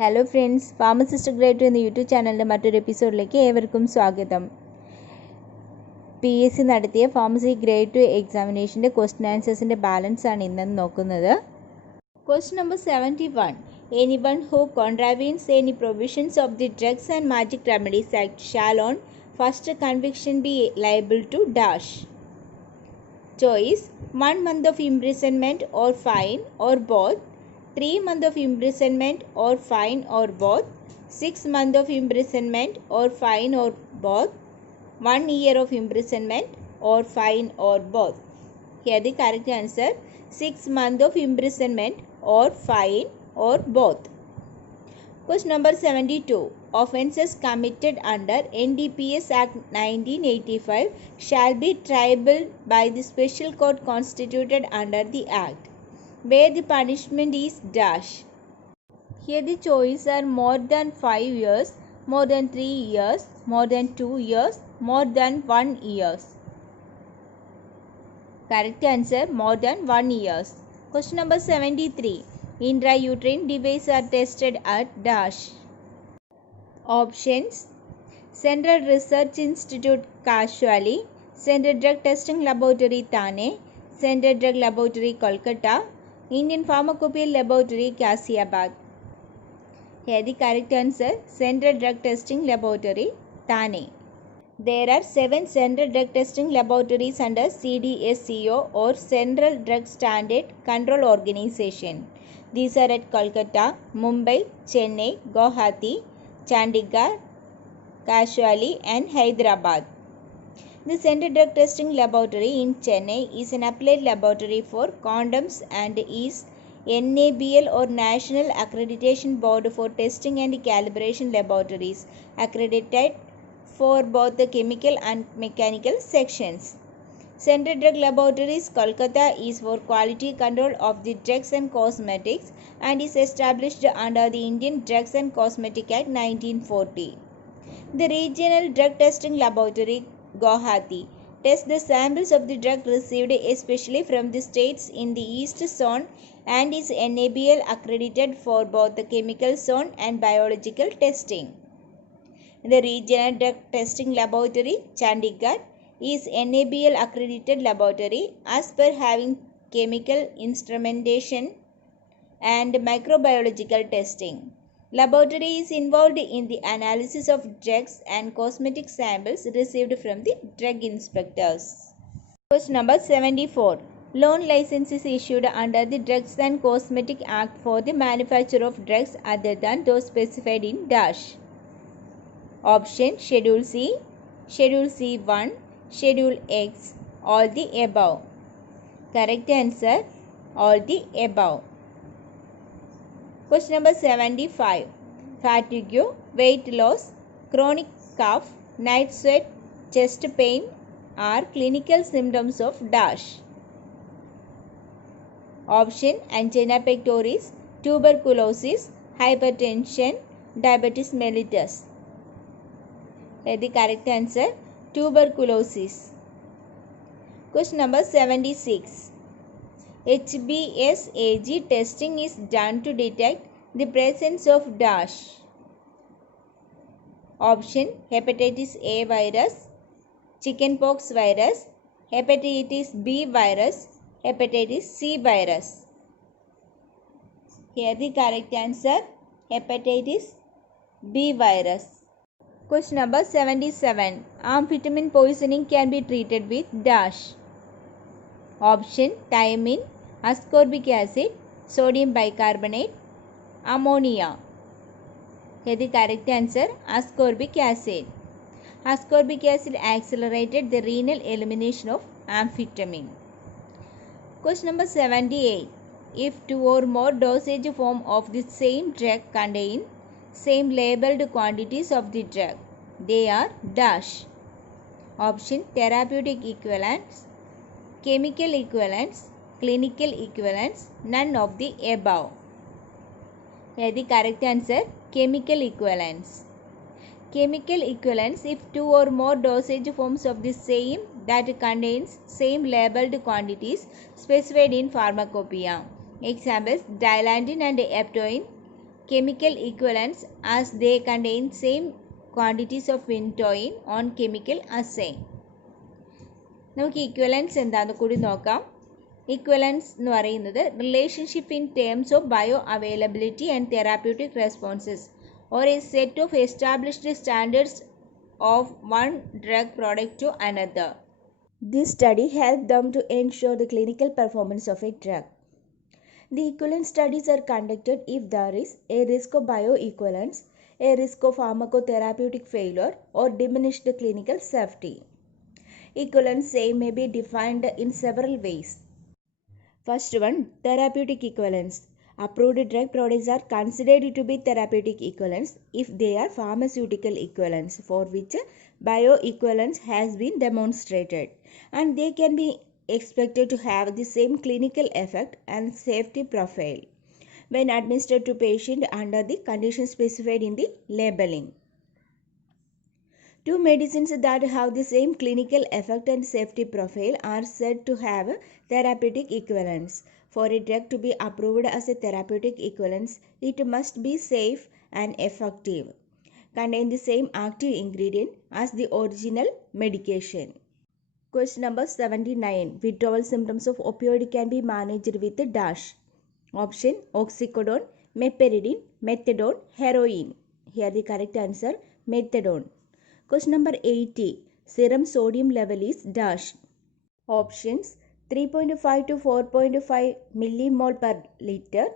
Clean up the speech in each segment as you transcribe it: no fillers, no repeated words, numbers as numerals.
Hello friends, pharmacist grade എന്ന YouTube ചാനലിൻ്റെ മറ്റൊരു എപ്പിസോഡിലേക്ക് ഏവർക്കും സ്വാഗതം. PSC നടത്തിയ ഫാർമസി ഗ്രേഡ് 2 എക്സാമിനേഷൻ്റെ ക്വസ്റ്റ്യൻ ആൻസേഴ്സിൻ്റെ ബാലൻസ് ആണ് ഇന്ന് നോക്കുന്നത്. Question number 71. Anyone who contravenes any provisions of the Drugs and Magic Remedies Act shall on first conviction be liable to dash. Choice: 1 month of imprisonment or fine or both, 3 months of imprisonment or fine or both, 6 months of imprisonment or fine or both, 1 year of imprisonment or fine or both. Here the correct answer: 6 months of imprisonment or fine or both. Question number 72. Offences committed under NDPS Act 1985 shall be triable by the special court constituted under the Act, where the punishment is dash. Here the choices are more than 5 years, more than 3 years, more than 2 years, more than 1 years. Correct answer: more than 1 years. Question number 73. Intrauterine devices are tested at dash. Options: Central Research Institute Kaswali, Central Drug Testing Laboratory Thane, Central Drug Laboratory Kolkata, Indian Pharmacopoeia Laboratory Ghaziabad. Here the correct answer: Central Drug Testing Laboratory Thane. There are 7 Central Drug Testing Laboratories under CDSCO or Central Drug Standard Control Organization. These are at Kolkata, Mumbai, Chennai, Guwahati, Chandigarh, Kaswali and Hyderabad. The Central Drug Testing Laboratory in Chennai is an applied laboratory for condoms and is NABL or National Accreditation Board for Testing and Calibration Laboratories, accredited for both the chemical and mechanical sections. Central Drug Laboratories Kolkata is for quality control of the drugs and cosmetics and is established under the Indian Drugs and Cosmetic Act 1940. The Regional Drug Testing Laboratory Guwahati tests the samples of the drug received especially from the states in the East Zone and is NABL accredited for both the chemical zone and biological testing. The Regional Drug Testing Laboratory Chandigarh is NABL accredited laboratory as per having chemical instrumentation and microbiological testing. Laboratory is involved in the analysis of drugs and cosmetic samples received from the drug inspectors. Question number 74. Loan license is issued under the Drugs and Cosmetic Act for the manufacture of drugs other than those specified in dash. Option: Schedule C, Schedule C1, Schedule X, all the above. Correct answer: all the above. Question number 75. Fatigue, weight loss, chronic cough, night sweat, chest pain are clinical symptoms of dash. Option: angina pectoris, tuberculosis, hypertension, diabetes mellitus. The correct answer: tuberculosis. Question number 76. HBsAg testing is done to detect the presence of dash. Option: hepatitis A virus, chickenpox virus, hepatitis B virus, hepatitis C virus. Here the correct answer: hepatitis B virus. Question number 77. Amphetamine poisoning can be treated with dash. Option: thiamine, ascorbic acid, sodium bicarbonate, ammonia. Here the correct answer: ascorbic acid. Ascorbic acid accelerated the renal elimination of amphetamine. Question number 78. If 2 or more dosage form of the same drug contain same labeled quantities of the drug, they are dash. Option: therapeutic equivalents, chemical equivalents, clinical equivalents, none of the above. Here the correct answer: chemical equivalents. Chemical equivalents if 2 or more dosage forms of the same that contains same labeled quantities specified in pharmacopoeia. Examples: dilantin and eptoin, chemical equivalents as they contain same quantities of phentoin on chemical assay. നമുക്ക് ഇക്വലൻസ് എന്താണെന്ന് കൂടി നോക്കാം. Equivalence എന്ന് പറയുന്നത് relationship in terms of bioavailability and therapeutic responses or a set of established standards of one drug product to another. This study helped them to ensure the clinical performance of a drug. The equivalence studies are conducted if there is a risk of bioequivalence, a risk of pharmacotherapeutic failure, or diminished clinical safety. Equivalence same may be defined in several ways. First one, therapeutic equivalence. Approved drug products are considered to be therapeutic equivalents if they are pharmaceutical equivalents for which bioequivalence has been demonstrated, and they can be expected to have the same clinical effect and safety profile when administered to patient under the conditions specified in the labeling. Two medicines that have the same clinical effect and safety profile are said to have therapeutic equivalence. For a drug to be approved as a therapeutic equivalence, it must be safe and effective, contain the same active ingredient as the original medication. Question number 79. Withdrawal symptoms of opioid can be managed with dash. Option oxycodone, meperidine, methadone, heroin. Here the correct answer methadone. Question number 80. Serum sodium level is dash. Options 3.5 to 4.5 millimole per liter,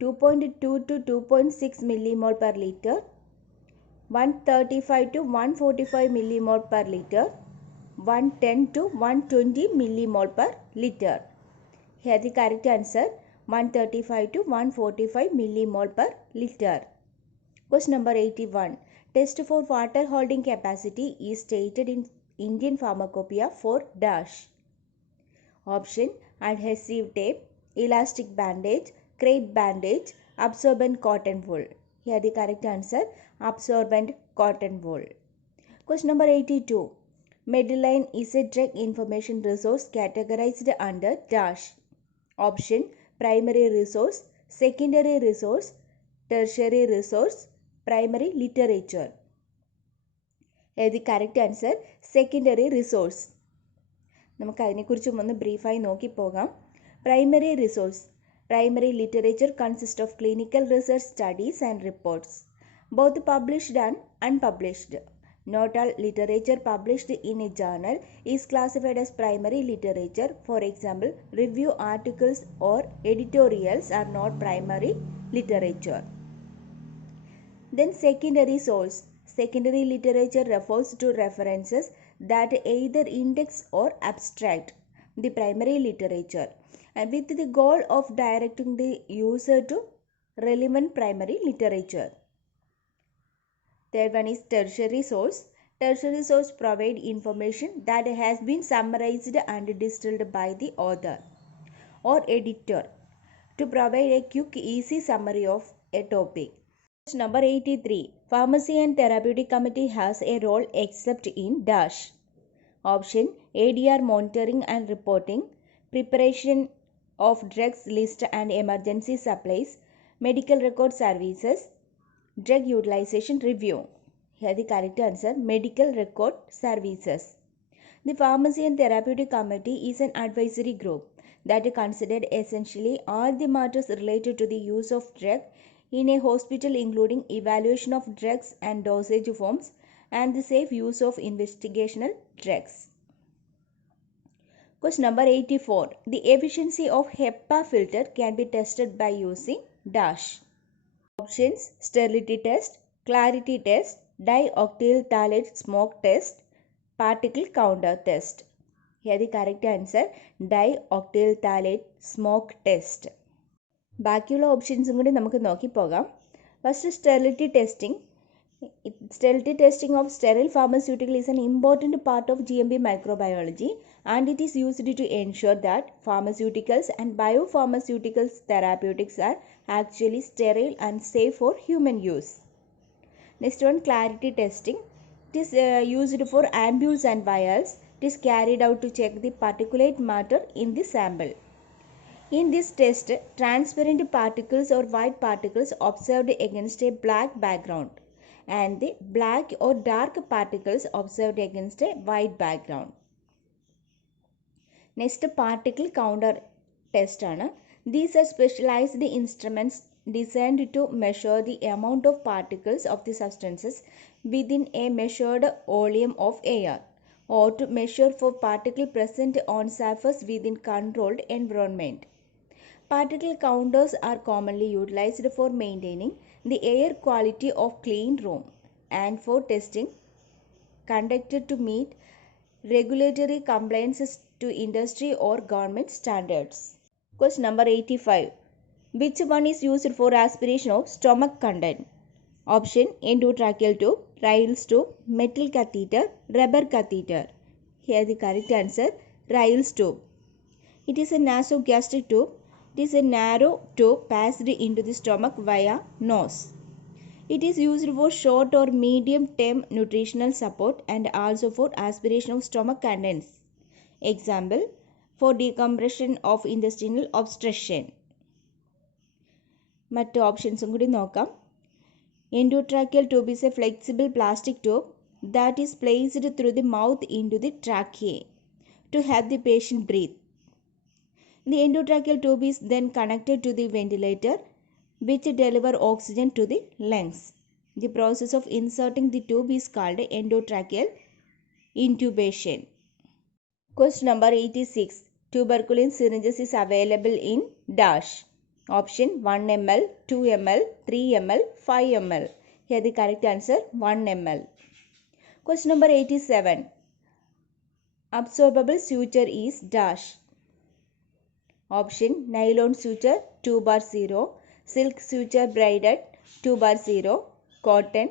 2.2 to 2.6 millimole per liter, 135 to 145 millimole per liter, 110 to 120 millimole per liter. Here the correct answer 135 to 145 millimole per liter. Question number 81. Test for water holding capacity is stated in Indian Pharmacopoeia for dash. Option adhesive tape, elastic bandage, crepe bandage, absorbent cotton wool. Here the correct answer absorbent cotton wool. Question number 82. Medline is a drug information resource categorized under dash. Option primary resource, secondary resource, tertiary resource, primary literature. Here the correct answer secondary resource. നമുക്ക് അതിനെക്കുറിച്ചും ഒന്ന് ബ്രീഫായി നോക്കി പോകാം. Primary resource. Primary literature consists of clinical research studies and reports, both published and unpublished. Not all literature published in a journal is classified as primary literature. For example, review articles or editorials are not primary literature. Then secondary source. Secondary literature refers to references that either index or abstract the primary literature, and with the goal of directing the user to relevant primary literature. Third one is tertiary source. Tertiary source provide information that has been summarized and distilled by the author or editor to provide a quick, easy summary of a topic. Number 83. Pharmacy and Therapeutic Committee has a role except in dash. Option ADR monitoring and reporting, preparation of drugs list and emergency supplies, medical record services, drug utilization review. Here the correct answer medical record services. The Pharmacy and Therapeutic Committee is an advisory group that considered essentially all the matters related to the use of drug in a hospital, including evaluation of drugs and dosage forms and the safe use of investigational drugs. Question number 84. The efficiency of HEPA filter can be tested by using dash. Options sterility test, clarity test, dioctyl phthalate smoke test, particle counter test. Here the correct answer dioctyl phthalate smoke test. ബാക്കിയുള്ള ഓപ്ഷൻസും കൂടി നമുക്ക് നോക്കി പോകാം. First sterility testing. Sterility testing of sterile pharmaceutical is an important part of GMP microbiology, and it is used to ensure that pharmaceuticals and biopharmaceuticals therapeutics are actually sterile and safe for human use. Next one, clarity testing. It is used for ampules and vials. It is carried out to check the particulate matter in the sample. In this test, transparent particles or white particles observed against a black background and the black or dark particles observed against a white background. Next, particle counter test ആണ്. These are specialized instruments designed to measure the amount of particles of the substances within a measured volume of air or to measure for particle present on surface within controlled environment. Particle counters are commonly utilized for maintaining the air quality of clean room and for testing conducted to meet regulatory compliances to industry or government standards. Question number 85. Which one is used for aspiration of stomach content? Option endotracheal tube, Ryle's tube, metal catheter, rubber catheter. Here the correct answer, Ryle's tube. It is a nasogastric tube. It is a narrow tube passed into the stomach via nose. It is used for short or medium term nutritional support and also for aspiration of stomach contents. Example, for decompression of intestinal obstruction. മറ്റ് ഓപ്ഷൻസും കൂടി നോക്കാം. Endotracheal tube is a flexible plastic tube that is placed through the mouth into the trachea to help the patient breathe. The endotracheal tube is then connected to the ventilator which deliver oxygen to the lungs. The process of inserting the tube is called endotracheal intubation. Question number 86. Tuberculin syringes is available in dash. Option 1 ml, 2 ml, 3 ml, 5 ml. Here the correct answer 1 ml. Question number 87. Absorbable suture is dash. Option nylon suture 2 bar 0, silk suture braided 2 bar 0, cotton,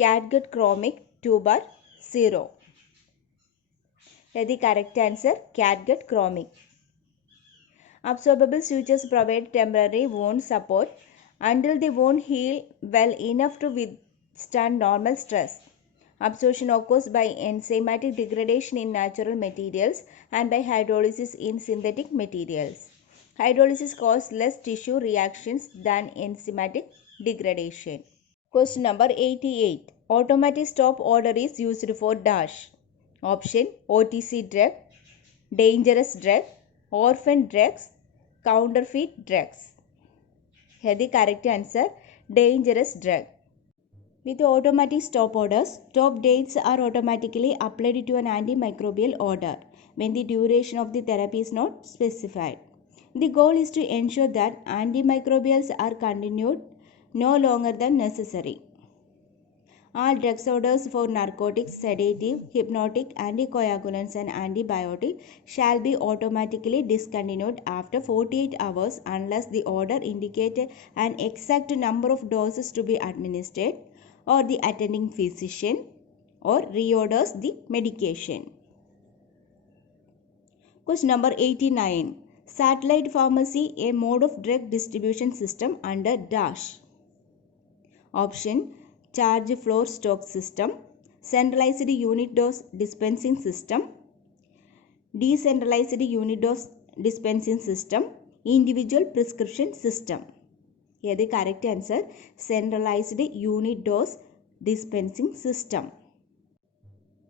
catgut chromic 2 bar 0. Here the correct answer catgut chromic. Absorbable sutures provide temporary wound support until the wound heal well enough to withstand normal stress. Absorption occurs by enzymatic degradation in natural materials and by hydrolysis in synthetic materials. Hydrolysis causes less tissue reactions than enzymatic degradation. Question number 88. Automatic stop order is used for dash. Option OTC drug, dangerous drug, orphan drugs, counterfeit drugs. Here the correct answer dangerous drug. With automatic stop orders, stop dates are automatically applied to an antimicrobial order when the duration of the therapy is not specified. The goal is to ensure that antimicrobials are continued no longer than necessary. All drugs orders for narcotics, sedative, hypnotic, anticoagulants and antibiotic shall be automatically discontinued after 48 hours unless the order indicates an exact number of doses to be administered or the attending physician or reorders the medication. Question number 89. Satellite pharmacy, a mode of drug distribution system under dash. Option charge floor stock system, centralized unit dose dispensing system, decentralized unit dose dispensing system, individual prescription system. Here the correct answer centralized unit dose dispensing system.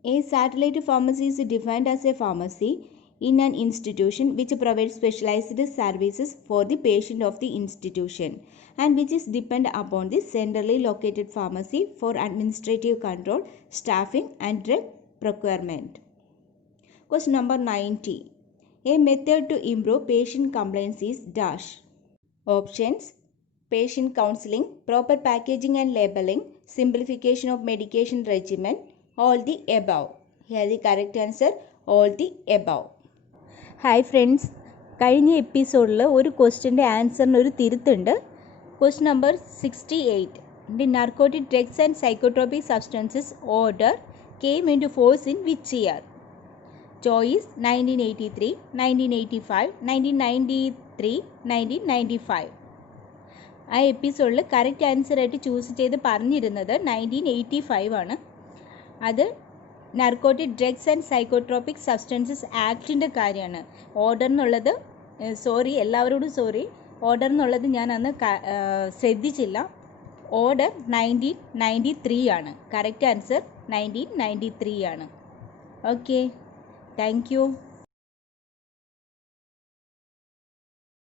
A satellite pharmacy is defined as a pharmacy in an institution which provides specialized services for the patient of the institution and which is dependent upon the centrally located pharmacy for administrative control, staffing and drug procurement. Question number 90. A method to improve patient compliance is dash. Options patient counseling, proper packaging and labeling, simplification of medication regimen, all the above. Here the correct answer all the above. Hi friends, കഴിഞ്ഞ എപ്പിസോഡിൽ ഒരു ക്വസ്റ്റ്യൻ്റെ ആൻസറിന് ഒരു തിരുത്തുണ്ട്. Question number 68. The narcotic drugs and psychotropic substances order came into force in which year? Choice 1983, 1985, 1993, 1995. ആ എപ്പിസോഡിൽ correct ആൻസറായിട്ട് choose ചെയ്ത് പറഞ്ഞിരുന്നത് 1985 ആണ്. അത് narcotic drugs and psychotropic substances ആക്ടിൻ്റെ കാര്യമാണ്. ഓർഡർ എന്നുള്ളത് സോറി, എല്ലാവരോടും സോറി. ഓർഡർ എന്നുള്ളത് ഞാൻ അന്ന് ശ്രദ്ധിച്ചില്ല. ഓർഡർ 1993 ആണ്. കറക്റ്റ് ആൻസർ 1993 ആണ്. Okay, thank you.